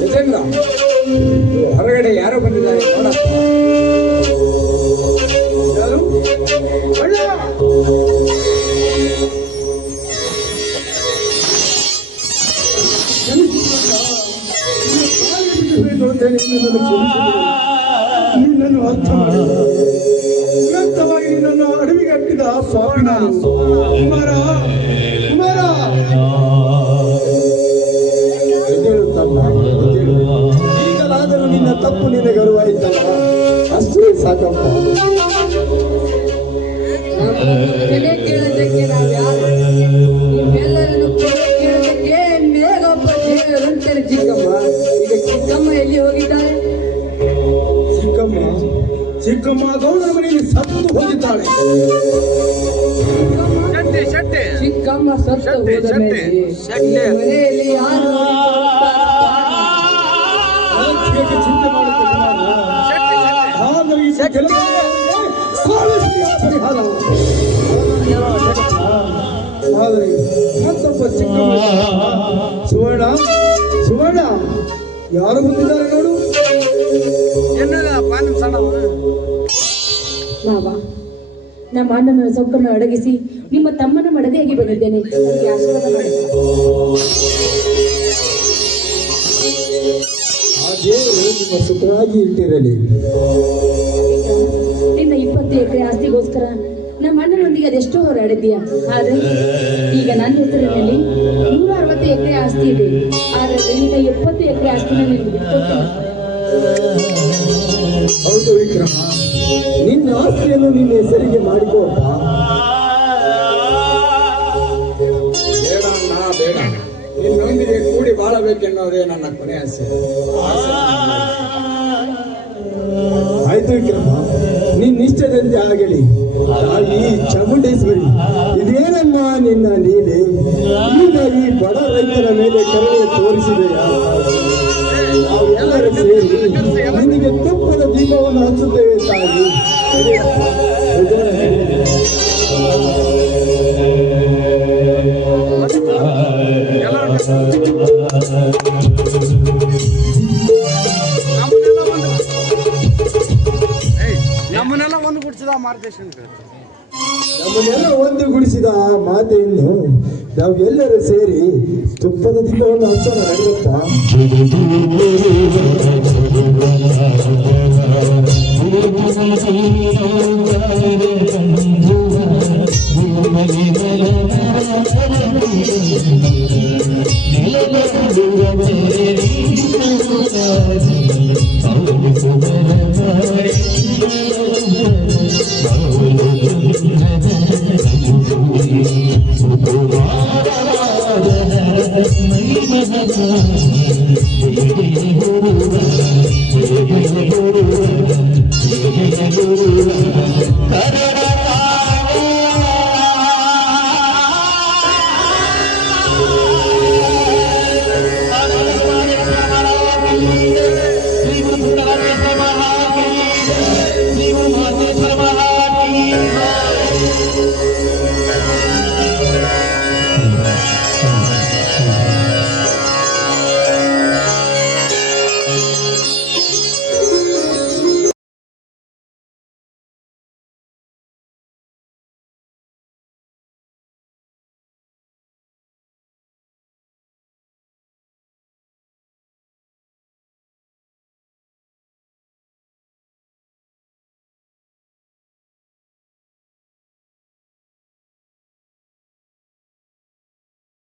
ಜಿತೇಂದ್ರ, ಹೊರಗಡೆ ಯಾರೋ ಬಂದಿದ್ದಾರೆ ನೋಡಪ್ಪ. ಯಾರು? ಅಣ್ಣ! ನಿನ್ನನ್ನು ಅರ್ಥ ಮಾಡಿ ವ್ಯರ್ಥವಾಗಿ ನಿನ್ನನ್ನು ಅಡವಿಗೆ ಅಟ್ಟಿದ ಸ್ವಾಮಿ ನಾನು. ಕುಮಾರ ಕುಮಾರ, ಈಗಲಾದರೂ ನಿನ್ನ ತಪ್ಪು ನಿನಗೆ ಅರಿವಾಯಿತಲ್ಲ, ಅಷ್ಟೇ ಸಾಕಪ್ಪ. ಕೇಳೋದಕ್ಕೆ ನಾವು ಯಾರು? ನಿಮ್ಮೆಲ್ಲರನ್ನು ಕೇಳೋದಕ್ಕೆ ಮೇಘಪ್ಪ ದೇವರಂತಾರೆ ಚಿಕ್ಕಮ್ಮ. ಈಗ ಚಿಕ್ಕಮ್ಮ ಎಲ್ಲಿ ಹೋಗಿದ್ದಾರೆ? ಚಿಕ್ಕಮ್ಮ ಚಿಕ್ಕಮ್ಮ ಗೌಡರ ಮನೆಯಲ್ಲಿ ಸತ್ತು ಹೋಗಿದ್ದಾಳೆ. ಚಿಕ್ಕಮ್ಮ ಸತ್ತು ಹೋದ ಮೇಲೆ ಮನೆಯಲ್ಲಿ ಯಾರು ಚಿಂತೆ ಮಾಡುತ್ತಿದ್ದ ಆದರೆ ಈ ಪರಿಹಾರ. ಆದರೆ ಮತ್ತೊಬ್ಬ ಚಿಕ್ಕಮ್ಮ ಸುವರ್ಣ ಸುವರ್ಣ ಯಾರು ಬಂದಿದ್ದಾರೆ ನೋಡು. ಮಾವ, ನಮ್ಮ ಅಣ್ಣನ ಸೊಕ್ಕನ್ನು ಅಡಗಿಸಿ ನಿಮ್ಮ ತಮ್ಮನ ಮಡದಿಯಾಗಿ ಬಂದಿದ್ದೇನೆ. ನನಗೆ ಆಶೀರ್ವಾದ ಮಾಡಿ. ಆ ದೇವರು ನಿಮ್ಮ ಸುಖವಾಗಿ ಇಟ್ಟಿರಲಿ. ನಿನ್ನ 20 ಎಕರೆ ಆಸ್ತಿಗೋಸ್ಕರ ನಮ್ಮ ಅಣ್ಣನೊಂದಿಗೆ ಅದೆಷ್ಟೋ ಹೋರಾಡಿದ್ದೀಯ. ಆದರೆ ಈಗ ನನ್ನ ಹೆಸರಿನಲ್ಲಿ 160 ಎಕರೆ ಆಸ್ತಿ ಇದೆ. ಆದರೆ ನಿನ್ನ 70 ಎಕರೆ ಆಸ್ತಿನ ನಿನಗೆ ಬಿಟ್ಟು. ಹೌದು ವಿಕ್ರಮ, ನಿನ್ನ ಆಸ್ತಿಯನ್ನು ನಿನ್ನ ಹೆಸರಿಗೆ ಮಾಡಿಕೋಪ್ಪ. ಬೇಡ ಅಣ್ಣ, ಬೇಡ. ನಿನ್ನೊಂದಿಗೆ ಕೂಡಿ ಬಾಳಬೇಕೆನ್ನೋದೇ ನನ್ನ ಕೊನೆ ಆಸೆ. ಆಯ್ತು ವಿಕ್ರಮ, ನಿನ್ನಿಷ್ಟದಂತೆ ಆಗಲಿ. ತಾಯಿ ಚಾಮುಂಡೇಶ್ವರಿ, ಇದೇನಮ್ಮ ನಿನ್ನ ನೀನೆ? ಈಗ ಈ ಬಡ ರೈತರ ಮೇಲೆ ಕರುಣೆ ತೋರಿಸಿದೆಯಾ? ನಾವೆಲ್ಲರೂ ಸೇರಿ ನಿನಗೆ ತುಪ್ಪದ ದೀಪವನ್ನು ಹಚ್ಚುತ್ತೇವೆ ತಾಯಿ. ನಮ್ಮನ್ನೆಲ್ಲ ಒಂದು ಗುಡಿಸಿದ ಮಾರ್ಗದರ್ಶನ. ನಮ್ಮನ್ನೆಲ್ಲ ಒಂದುಗೂಡಿಸಿದ ಆ ಮಾತೆಯನ್ನು ನಾವೆಲ್ಲರೂ ಸೇರಿ ತುಪ್ಪದ ದೀಪವನ್ನು ಹಚ್ಚೋಣ ನಡಿಯಪ್ಪ.